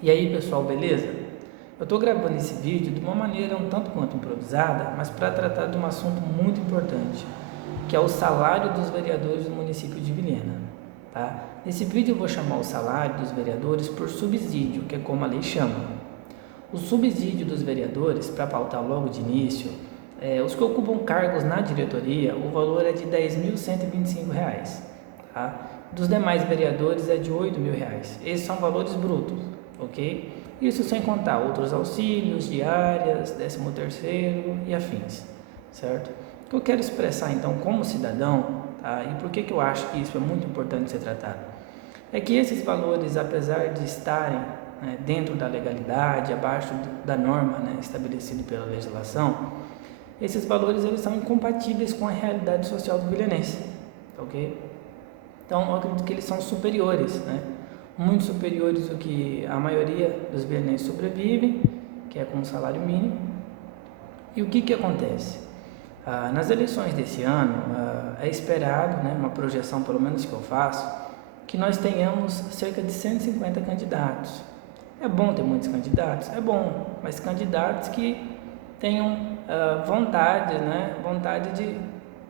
E aí pessoal, beleza? Eu estou gravando esse vídeo de uma maneira um tanto quanto improvisada, mas para tratar de um assunto muito importante, que é o salário dos vereadores do município de Vilhena. Tá? Nesse vídeo eu vou chamar o salário dos vereadores por subsídio, que é como a lei chama. O subsídio dos vereadores, para pautar logo de início, os que ocupam cargos na diretoria, o valor é de R$ 10.125. Tá? Dos demais vereadores é de R$ 8.000. Esses são valores brutos, ok? Isso sem contar outros auxílios, diárias, 13º e afins, certo? O que eu quero expressar então como cidadão, tá? E por que eu acho que isso é muito importante ser tratado? É que esses valores, apesar de estarem dentro da legalidade, abaixo da norma estabelecida pela legislação, esses valores eles são incompatíveis com a realidade social do vilhenense, ok? Então, eu acredito que eles são superiores, muito superiores do que a maioria dos vilhenenses sobrevivem, que é com o salário mínimo. E o que acontece? Nas eleições desse ano, é esperado, uma projeção pelo menos que eu faço, que nós tenhamos cerca de 150 candidatos. É bom ter muitos candidatos? É bom, mas candidatos que tenham vontade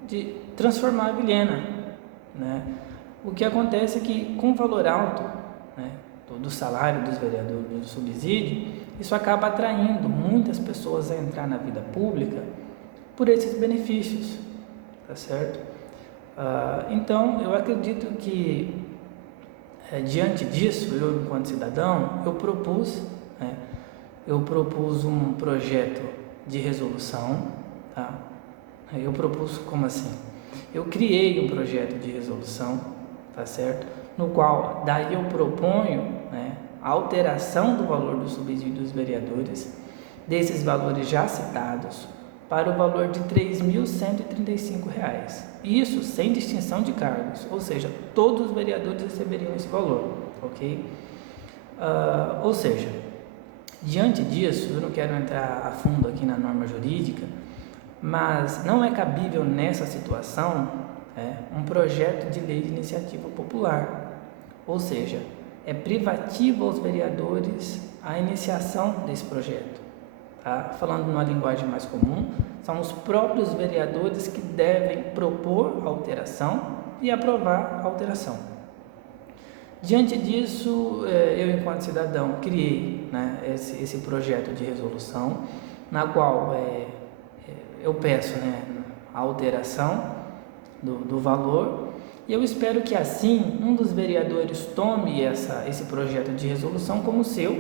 de transformar a Vilhena. O que acontece é que com o valor alto do salário dos vereadores, do subsídio, isso acaba atraindo muitas pessoas a entrar na vida pública por esses benefícios, tá certo? Então, eu acredito que diante disso, eu enquanto cidadão, eu propus um projeto de resolução, tá? Eu propus, como assim? Eu criei um projeto de resolução, tá certo? No qual daí eu proponho a alteração do valor do subsídio dos vereadores, desses valores já citados, para o valor de R$ 3.135. Isso sem distinção de cargos, ou seja, todos os vereadores receberiam esse valor, ok? Ou seja, diante disso, eu não quero entrar a fundo aqui na norma jurídica, mas não é cabível nessa situação um projeto de lei de iniciativa popular, ou seja, é privativo aos vereadores a iniciação desse projeto. Tá? Falando numa linguagem mais comum, são os próprios vereadores que devem propor a alteração e aprovar a alteração. Diante disso, eu enquanto cidadão criei esse projeto de resolução, na qual eu peço a alteração do valor, e eu espero que assim um dos vereadores tome esse projeto de resolução como seu,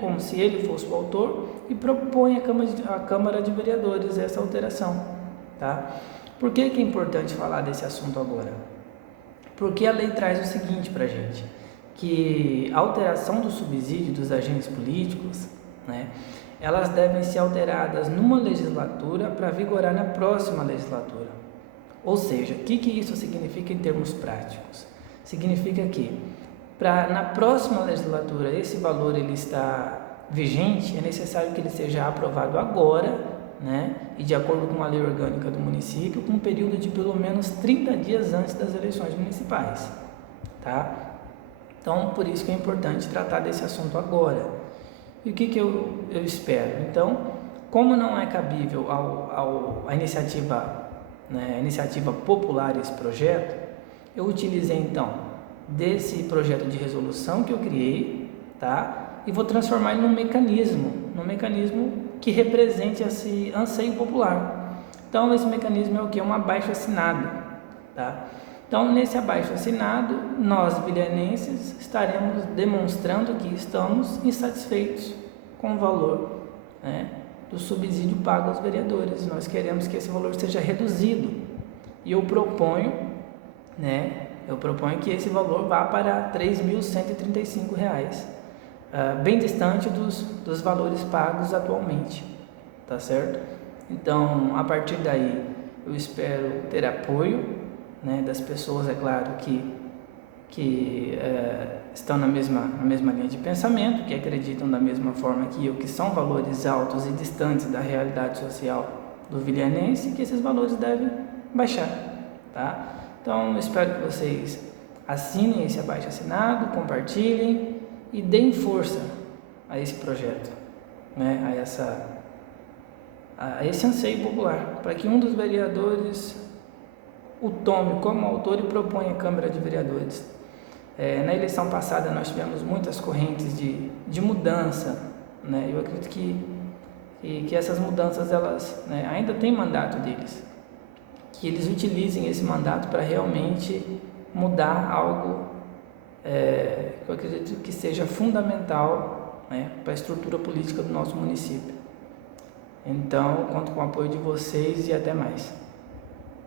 como se ele fosse o autor, e proponha à Câmara de Vereadores essa alteração. Tá? Por que é importante falar desse assunto agora? Porque a lei traz o seguinte para a gente, que a alteração do subsídio dos agentes políticos, elas devem ser alteradas numa legislatura para vigorar na próxima legislatura. Ou seja, o que isso significa em termos práticos? Significa que na próxima legislatura esse valor ele está vigente, é necessário que ele seja aprovado agora, e de acordo com a lei orgânica do município, com um período de pelo menos 30 dias antes das eleições municipais. Tá? Então, por isso que é importante tratar desse assunto agora. E o que eu espero? Então, como não é cabível a iniciativa popular esse projeto, eu utilizei então desse projeto de resolução que eu criei, tá? E vou transformar ele num mecanismo que represente esse anseio popular. Então, esse mecanismo é o que? Um abaixo-assinado, tá? Então, nesse abaixo-assinado, nós, vilhenenses, estaremos demonstrando que estamos insatisfeitos com o valor do subsídio pago aos vereadores. Nós queremos que esse valor seja reduzido. E eu proponho que esse valor vá para R$ 3.135, bem distante dos valores pagos atualmente, tá certo? Então, a partir daí, eu espero ter apoio das pessoas, é claro, que estão na mesma linha de pensamento, que acreditam da mesma forma que eu, que são valores altos e distantes da realidade social do vilhenense, que esses valores devem baixar, tá? Então, eu espero que vocês assinem esse abaixo-assinado, compartilhem e deem força a esse projeto, né, a esse anseio popular, para que um dos vereadores o tome como autor e proponha à Câmara de Vereadores. Na eleição passada nós tivemos muitas correntes de mudança, né? Eu acredito que essas mudanças elas, né, ainda têm mandato deles, que eles utilizem esse mandato para realmente mudar algo que eu acredito que seja fundamental, né, para a estrutura política do nosso município. Então, conto com o apoio de vocês e até mais.